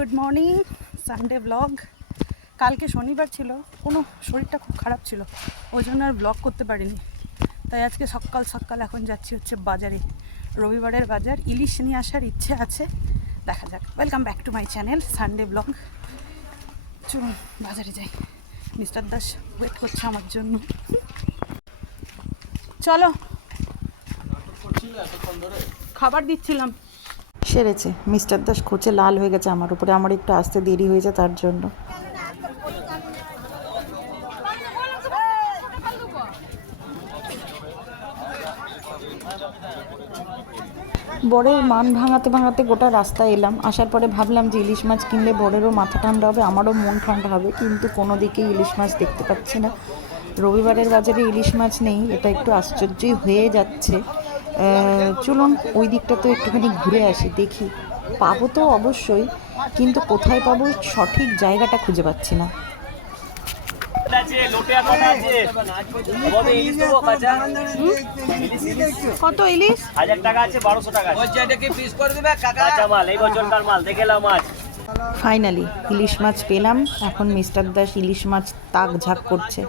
Good morning Sunday blog কালকে শনিবার ছিল, কোনো শরীরটা খুব খারাপ ছিল, ওই জন্য আর ব্লগ করতে পারিনি। তাই আজকে সকাল সকাল এখন যাচ্ছি হচ্ছে বাজারে। রবিবারের বাজার, ইলিশ নিয়ে আসার ইচ্ছে আছে, দেখা যাক। Welcome back to my channel Sunday vlog চলুন, বাজারে যাই। মিস্টার দাস ওয়েট করছে আমার জন্য। চলো। খাবার দিচ্ছিলাম। সেরেছে। মিস্টার দাস খোঁচে লাল হয়ে গেছে আমার উপরে। আমার একটু আসতে দেরি হয়েছে তার জন্য। বরের মান ভাঙাতে ভাঙাতে গোটা রাস্তা এলাম। আসার পরে ভাবলাম যে ইলিশ মাছ কিনলে বরেরও মাথা ঠান্ডা হবে, আমারও মন ঠান্ডা হবে, কিন্তু কোনো দিকেই ইলিশ মাছ দেখতে পাচ্ছি না। রবিবারের বাজারে ইলিশ মাছ নেই, এটা একটু আশ্চর্যই হয়ে যাচ্ছে। চলুন ওই দিকটা তো একটুখানি ঘুরে আসি, দেখি। পাবো তো অবশ্যই, কিন্তু কোথায় পাবো সঠিক জায়গাটা খুঁজে পাচ্ছি না। কত ইলিশ? হাজার টাকা আছে বারোশো টাকা ফাইনালি, ইলিশ মাছ পেলাম, এখন মিস্টার দাস ইলিশ মাছ তাক ঝাঁক করছে।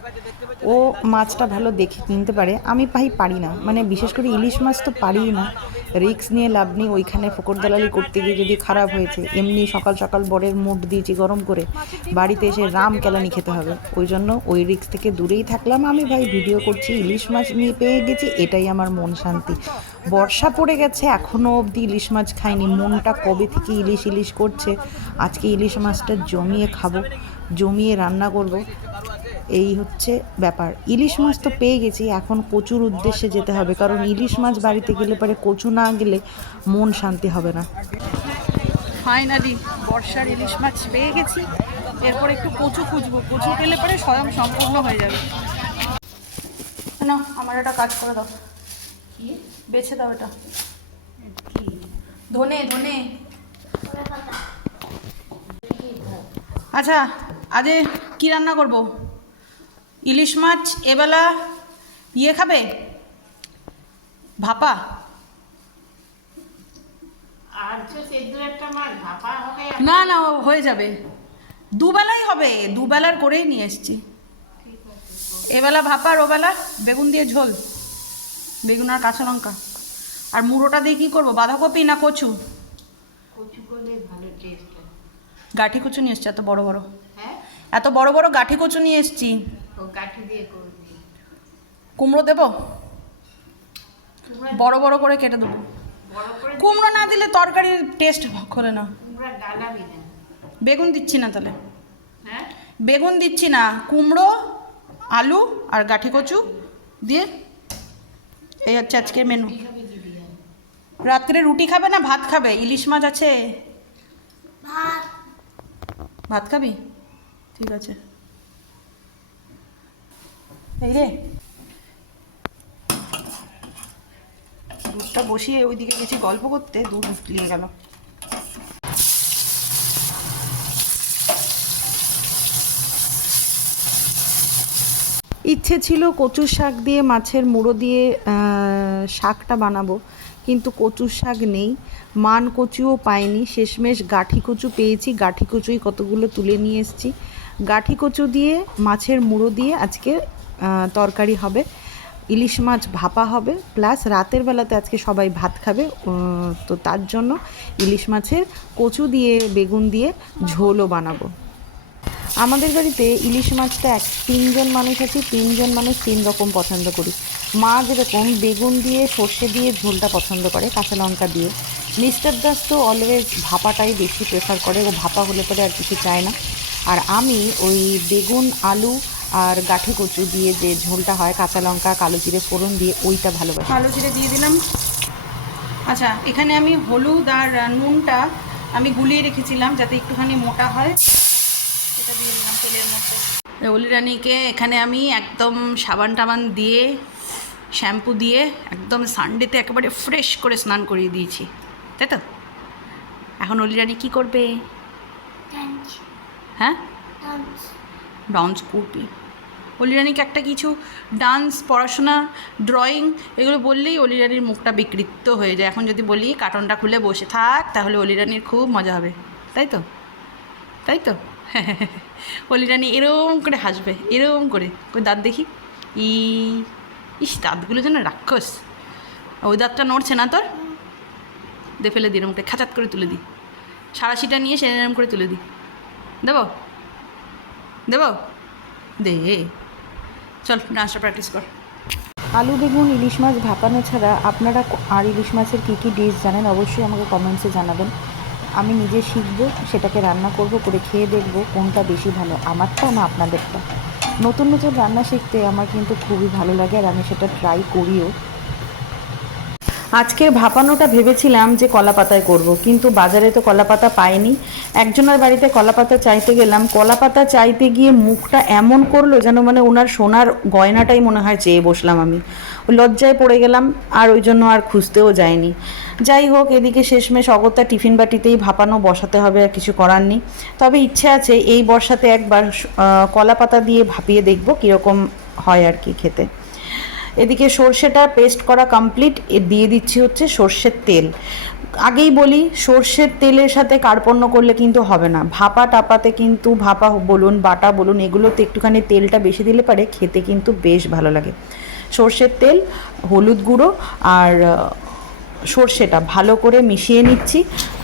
ও মাছটা ভালো দেখে কিনতে পারে। আমি ভাই পারি না। মানে বিশেষ করে ইলিশ মাছ তো পারি না। রিক্স নিয়ে লাভ নেই। ওইখানে ফকর দালালি করতে গিয়ে যদি খারাপ হয়েছে, এমনি সকাল সকাল বরের মুড দিয়েছি গরম করে, বাড়িতে এসে রাম কেলানি খেতে হবে। ওই জন্য ওই রিক্স থেকে দূরেই থাকলাম আমি ভাই। ভিডিও করছি, ইলিশ মাছ নিয়ে পেয়ে গেছি, এটাই আমার মন শান্তি। বর্ষা পড়ে গেছে এখনও অবধি ইলিশ মাছ খাইনি। মনটা কবে থেকে ইলিশ ইলিশ করছে? আজকে ইলিশ মাছটা জমিয়ে খাব, জমিয়ে রান্না করব। এই হচ্ছে ব্যাপার। ইলিশ মাছ তো পেয়ে গেছি, এখন কচুর উদ্দেশ্যে যেতে হবে, কারণ ইলিশ মাছ বাড়িতে গেলে পরে কচু না গেলে মন শান্তি হবে না। ফাইনালি বর্ষার ইলিশ মাছ পেয়ে গেছি, এরপর একটু কচু খুঁজবো। কচু পেলে পরে স্বয়ং সম্পূর্ণ হয়ে যাবে। না আমার একটা কাজ করে দাও। বেছে দাও এটা। ধনে ধনে। আচ্ছা আজে কি রান্না করব? ইলিশ মাছ এবেলা ইয়ে খাবে? ভাপা? না না হয়ে যাবে। দুবেলাই হবে দুবেলার করেই নিয়ে এসছি। এবেলা ভাপা আর ওবেলা বেগুন দিয়ে ঝোল বেগুন আর কাঁচা লঙ্কা। আর মুড়োটা দিয়ে কী করব বাঁধাকপি না কচু? গাঠি কচু নিয়ে এসছি এত বড় বড়। হ্যাঁ? এত বড় বড় গাঠি কচু নিয়ে এসছি। ও কাঠি দিয়ে করবি কুমড়ো দেবো? বড় বড় করে কেটে দেবো। কুমড়ো না দিলে তরকারির টেস্ট করে না। বেগুন দিচ্ছি না তাহলে। হ্যাঁ? বেগুন দিচ্ছি না। কুমড়ো আলু আর গাঠি কচু দিয়ে এই হচ্ছে আজকের মেনু? রাত্রে রুটি খাবে না ভাত খাবে? ইলিশ মাছ আছে? ভাত খাবি? ঠিক আছে। দুধটা বসিয়ে ওইদিকে গেছি গল্প করতে, দুধ নিয়ে গেল। ইচ্ছে ছিল কচু শাক দিয়ে, মাছের মুড়ো দিয়ে শাকটা বানাবো, কিন্তু কচুর শাক নেই। মান কচুও পাইনি। শেষমেশ গাঠি কচু পেয়েছি। গাঠি কচুই কতগুলো তুলে নিয়ে এসেছি। গাঠি কচু দিয়ে, মাছের মুড়ো দিয়ে আজকে তরকারি হবে, ইলিশ মাছ ভাপা হবে, প্লাস রাতের বেলাতে আজকে সবাই ভাত খাবে তো তার জন্য ইলিশ মাছের কচু দিয়ে, বেগুন দিয়ে ঝোলও বানাবো। আমাদের বাড়িতে ইলিশ মাছটা এক, তিনজন মানুষ আছি, তিনজন মানুষ তিন রকম পছন্দ করি। মা যেরকম বেগুন দিয়ে, সর্ষে দিয়ে ঝোলটা পছন্দ করে, কাঁচা লঙ্কা দিয়ে। মিস্টার দাস তো অলওয়েজ ভাপাটাই বেশি প্রেফার করে, ও ভাপা হলে পরে আর কিছু চায় না। আর আমি ওই বেগুন, আলু আর গাঠি কচু দিয়ে যে ঝোলটা হয় কাঁচা লঙ্কা কালো জিরে ফোড়ন দিয়ে ওইটা ভালোবাসি। কালো জিরে দিয়ে দিলাম। আচ্ছা এখানে আমি হলুদ আর নুনটা আমি গুলিয়ে রেখেছিলাম যাতে একটুখানি মোটা হয়। এটা দিয়ে দিলাম তেলের মধ্যে। অলি রানীকে এখানে আমি একদম সাবান টাবান দিয়ে শ্যাম্পু দিয়ে একদম সানডেতে একেবারে ফ্রেশ করে স্নান করিয়ে দিয়েছি। তাই তো? এখন অলি রানী কী করবে? হ্যাঁ? ডান্স করবি অলিরানিকে একটা কিছু ডান্স, পড়াশোনা, ড্রয়িং এগুলো বললেই অলিরানির মুখটা বিকৃত হয়ে যায়। এখন যদি বলি, কার্টনটা খুলে বসে থাক, তাহলে অলিরানির খুব মজা হবে। তাই তো? তাই তো? অলি রানী এরম করে হাসবে, এরম করে। ওই দাঁত দেখি? ই, ইস, দাঁতগুলো যেন রাক্ষস। ওই দাঁতটা নড়ছে না তোর? দে ফেলে দিই এরমটা খাচাত করে তুলে দিই সারাশিটা নিয়ে সে এরম করে তুলে দিই দেবো? দেবো? দে। চল ডান্সটা প্র্যাকটিস কর। আলু, বেগুন, ইলিশ মাছ, ভাপানো ছাড়া আপনারা আর ইলিশ মাছের কী কী ডিশ জানেন অবশ্যই আমাকে কমেন্টসে জানাবেন। আমি নিজে শিখব, সেটাকে রান্না করব, করে খেয়ে দেখব কোনটা বেশি ভালো, আমারটা না আপনাদেরটা। নতুন নতুন রান্না শিখতে আমার কিন্তু খুবই ভালো লাগে আর আমি সেটা ট্রাই করিও। আজকের ভাপানোটা ভেবেছিলাম যে কলা পাতায় করব কিন্তু বাজারে তো কলা পাতা পাইনি। একজনের বাড়িতে কলা পাতা চাইতে গেলাম। কলা পাতা চাইতে গিয়ে মুখটা এমন করল যেন মানে ওনার সোনার গয়নাটাই মনে হয় চেয়ে বসলাম আমি। লজ্জায় পড়ে গেলাম আর ওই জন্য আর খুঁজতেও যায়নি। যাই হোক এদিকে শেষমেশ অগত্যা টিফিন বাটিতেই ভাপানো বসাতে হবে আর কিছু করার নেই। তবে ইচ্ছে আছে এই বর্ষাতে একবার আহ, কলা পাতা দিয়ে ভাপিয়ে দেখব কীরকম হয় আর কি খেতে। এদিকে সর্ষেটা পেস্ট করা কমপ্লিট এ দিয়ে দিচ্ছি হচ্ছে সর্ষের তেল। আগেই বলি, সর্ষের তেলের সাথে কার্পণ্য করলে কিন্তু হবে না। ভাপা টাপাতে কিন্তু ভাপা বলুন, বাটা বলুন, এগুলোতে একটুখানি তেলটা বেশি দিলে পারে, খেতে কিন্তু বেশ ভালো লাগে। সর্ষের তেল, হলুদ গুঁড়ো, আর সর্ষেটা ভালো করে মিশিয়ে নিচ্ছি।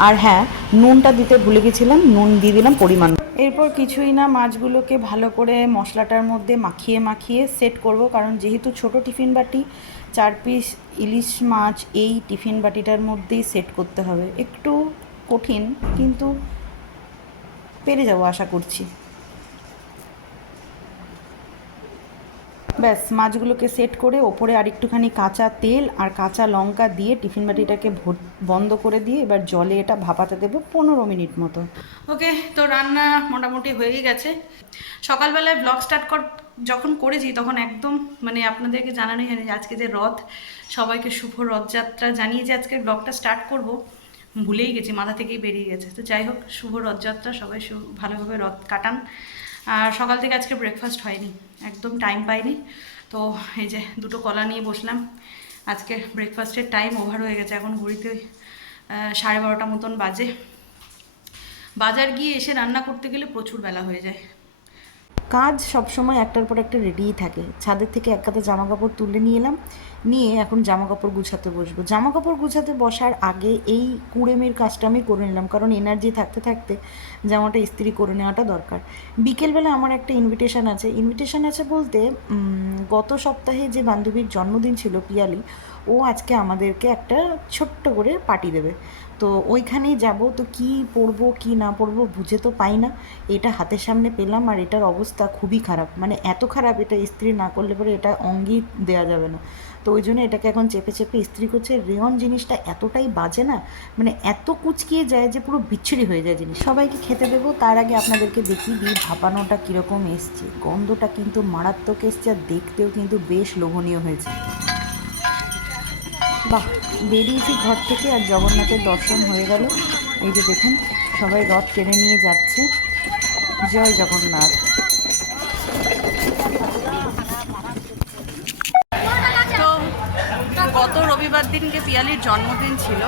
আর হ্যাঁ নুনটা দিতে ভুলে গেছিলাম, নুন দিয়ে দিলাম পরিমাণ। এরপর কিছুই না, মাছগুলোকে ভালো করে মশলাটার মধ্যে মাখিয়ে মাখিয়ে সেট করব, কারণ যেহেতু ছোট টিফিন বাটি, চার পিস ইলিশ মাছ এই টিফিন বাটিটার মধ্যেই সেট করতে হবে। একটু কঠিন, কিন্তু পেরে যাব আশা করছি। ব্যাস, মাছগুলোকে সেট করে ওপরে আরেকটুখানি কাঁচা তেল আর কাঁচা লঙ্কা দিয়ে টিফিন বাটিটাকে বন্ধ করে দিয়ে এবার জলে এটা ভাপাতে দেবো পনেরো মিনিট মতো। ওকে, তো রান্না মোটামুটি হয়েই গেছে। সকালবেলায় ব্লগ স্টার্ট কর, যখন করেছি তখন একদম মানে আপনাদেরকে জানানোই হয়নি যে আজকে যে রথ, সবাইকে শুভ রথযাত্রা জানিয়ে যে আজকে ব্লগটা স্টার্ট করব, ভুলেই গেছি, মাথা থেকেই বেরিয়ে গেছে। তো যাই হোক, শুভ রথযাত্রা, সবাই ভালোভাবে রথ কাটান। আর সকাল থেকে আজকে ব্রেকফাস্ট হয়নি, একদম টাইম পাইনি। তো এই যে দুটো কলা নিয়ে বসলাম। আজকে ব্রেকফাস্টের টাইম ওভার হয়ে গেছে, এখন ঘড়িতে সাড়ে বারোটা মতন বাজে। বাজার গিয়ে এসে রান্না করতে গেলে প্রচুর বেলা হয়ে যায়। কাজ সবসময় একটার পর একটা রেডিই থাকে। ছাদের থেকে এক কাতা জামা কাপড় তুলে নিয়ে এলাম, নিয়ে এখন জামা কাপড় গুছাতে বসবো। জামা কাপড় গুছাতে বসার আগে এই কুড়েমির কাজটা আমি করে নিলাম, কারণ এনার্জি থাকতে থাকতে জামাটা ইস্ত্রি করে নেওয়াটা দরকার। বিকেলবেলা আমার একটা ইনভিটেশন আছে। ইনভিটেশন আছে বলতে গত সপ্তাহে যে বান্ধবীর জন্মদিন ছিল পিয়ালি ও আজকে আমাদেরকে একটা ছোট্ট করে পার্টি দেবে। তো ওইখানেই যাব, তো কি পরবো, কি না পরব বুঝে তো পাই না। এটা হাতের সামনে পেলাম আর এটার অবস্থা খুবই খারাপ। মানে এত খারাপ, এটা ইস্ত্রি না করলে পরে এটা অঙ্গি দেওয়া যাবে না। তো ওই জন্য এটাকে এখন চেপে চেপে ইস্ত্রি করছে। রেয়ন জিনিসটা এতটাই বাজে না মানে এত কুচকিয়ে যায় যে পুরো বিচ্ছিরি হয়ে যায় জিনিস। সবাইকে খেতে দেবো, তার আগে আপনাদেরকে দেখিয়ে দিই ভাপানোটা কীরকম এসছে। গন্ধটা কিন্তু মারাত্মক এসছে আর দেখতেও কিন্তু বেশ লোভনীয় হয়েছে। বাহ, বেরিয়েছি ঘর থেকে আর জগন্নাথের দর্শন হয়ে গেল। এই যে দেখুন, সবাই রথ টেনে নিয়ে যাচ্ছে। জয় জগন্নাথ। তো গত রবিবার দিনকে পিয়ালির জন্মদিন ছিল।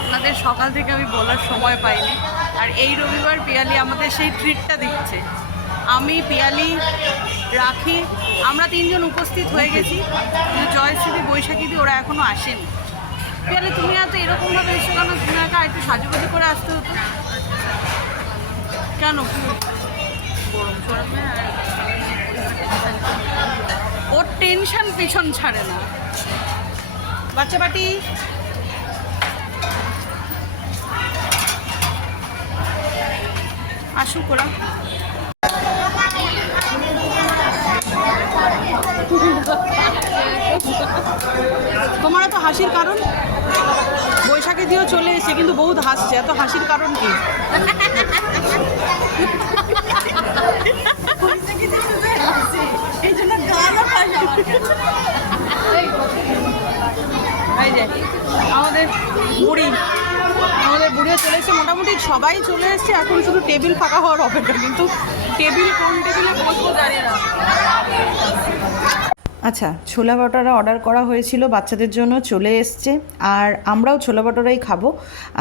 আপনাদের সকাল থেকে আমি বলার সময় পাইনি। আর এই রবিবার পিয়ালি আমাদের সেই ট্রিটটা দিচ্ছে। আমি, পিয়ালি, রাখি, আমরা তিনজন উপস্থিত হয়ে গেছি। জয় জয়শ্রী বৈশাখীদি ওরা এখনও আসেনি। তাহলে তুমি এত এরকমভাবে এসো কেন? তুমি একা একটু সাজুগুজু করে আসতে হতো। কেন? ওর টেনশন পিছন ছাড়ে না। বাচ্চা বাটি আসুক ওরা। তোমার এত হাসির কারণ? বৈশাখী দিয়েও চলে এসেছে কিন্তু বহুত হাসছে। এত হাসির কারণ কি? আমাদের বুড়ি আমাদের বুড়িও চলে এসেছে। মোটামুটি সবাই চলে এসেছে। এখন শুধু টেবিল ফাঁকা হওয়ার অপেক্ষা কিন্তু টেবিল কোন টেবিলে বসবো জানি না। আচ্ছা ছোলা বাটারা অর্ডার করা হয়েছিল বাচ্চাদের জন্য, চলে এসছে। আর আমরাও ছোলা বাটারাই খাব।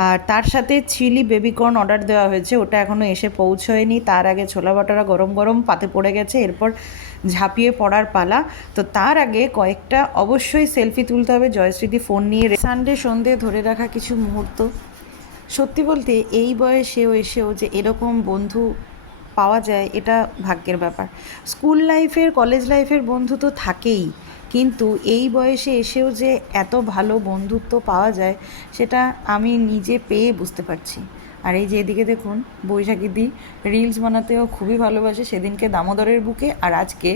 আর তার সাথে চিলি বেবিকর্ন অর্ডার দেওয়া হয়েছে, ওটা এখনও এসে পৌঁছয়নি। তার আগে ছোলা বাটারা গরম গরম পাতে পড়ে গেছে, এরপর ঝাঁপিয়ে পড়ার পালা। তো তার আগে কয়েকটা অবশ্যই সেলফি তুলতে হবে, জয়শ্রীদি ফোন নিয়ে সানডে সন্ধে ধরে রাখা কিছু মুহূর্ত। সত্যি বলতে, এই বয়সেও এসেও যে এরকম বন্ধু পাওয়া যায়, এটা ভাগ্যের ব্যাপার। স্কুল লাইফের, কলেজ লাইফের বন্ধু তো থাকেই, কিন্তু এই বয়সে এসেও যে এত ভালো বন্ধুত্ব পাওয়া যায়, সেটা আমি নিজে পেয়ে বুঝতে পারছি। আর এই যে এদিকে দেখুন, বৈশাখী দি রিলস বানাতেও খুবই ভালোবাসে, সেদিনকে দামোদরের বুকে, আর আজকে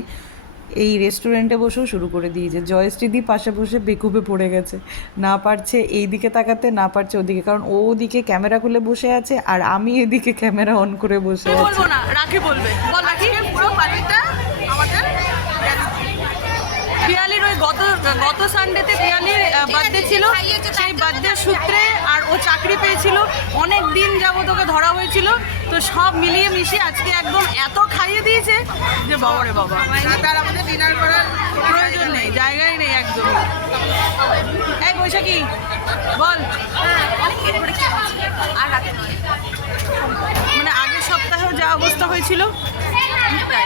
এই রেস্টুরেন্টে বসেও শুরু করে দিয়েছে জয়শ্রীদি পাশে বসে বেকুবে পড়ে গেছে। না পারছে এই দিকে তাকাতে না পারছে ওদিকে কারণ ও ওদিকে ক্যামেরা খুলে বসে আছে আর আমি এদিকে ক্যামেরা অন করে বসে আছি। বলব না রাখি বলবে। বল রাখি পুরো পার্টিটা আমাদের পিয়ালির ওই গত সানডেতে পিয়ালির বার্থডে ছিল। সেই বার্থডে সূত্রে আর ও চাকরি পেয়েছিল। অনেক দিন যাবত ওকে ধরা হয়েছিল। তো সব মিলিয়ে মিশিয়ে আজকে একদম এত খাইয়ে দিয়েছে যে বাবা রে বাবা। তার আমাদের ডিনার করার প্রয়োজন নেই জায়গায় নেই একদম। এই বৈশাখী বল। আর মানে আগের সপ্তাহেও যা অবস্থা হয়েছিল। তাই